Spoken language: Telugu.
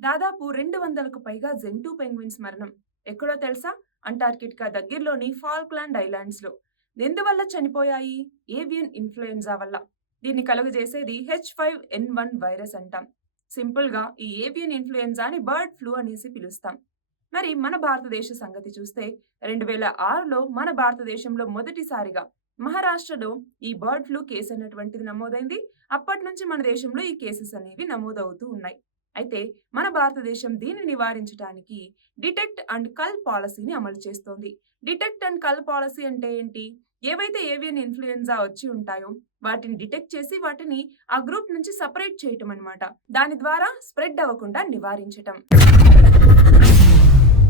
దాదాపు 200కు పైగా జెంటు పెంగ్విన్స్ మరణం. ఎక్కడో తెలుసా? అంటార్కిటికా దగ్గరలోని ఫాల్క్లాండ్ ఐలాండ్స్‌లో. ఎందువల్ల చనిపోయాయి? ఏవియన్ ఇన్‌ఫ్లుయెంజా వల్ల. దీన్ని కలుగజేసేది H5N1 వైరస్ అంటాం. సింపుల్‌గా ఈ ఏవియన్ ఇన్‌ఫ్లుయెంజాని బర్డ్ ఫ్లూ అనేసి పిలుస్తాం. మరి మన భారతదేశ సంగతి చూస్తే 2006లో మన భారతదేశంలో మొదటిసారిగా మహారాష్ట్రలో ఈ బర్డ్ ఫ్లూ కేసు అన్నటువంటిది నమోదైంది. అప్పటి నుంచి మన దేశంలో ఈ కేసెస్ అనేవి నమోదవుతూ ఉన్నాయి. అయితే మన భారతదేశం దీన్ని నివారించడానికి డిటెక్ట్ అండ్ కల్ పాలసీని అమలు చేస్తోంది. డిటెక్ట్ అండ్ కల్ పాలసీ అంటే ఏంటి? ఏవైతే ఏవియన్ ఇన్ఫ్లుయెన్జా వచ్చి ఉంటాయో వాటిని డిటెక్ట్ చేసి వాటిని ఆ గ్రూప్ నుంచి సెపరేట్ చేయటం అన్నమాట. దాని ద్వారా స్ప్రెడ్ అవ్వకుండా నివారించటం.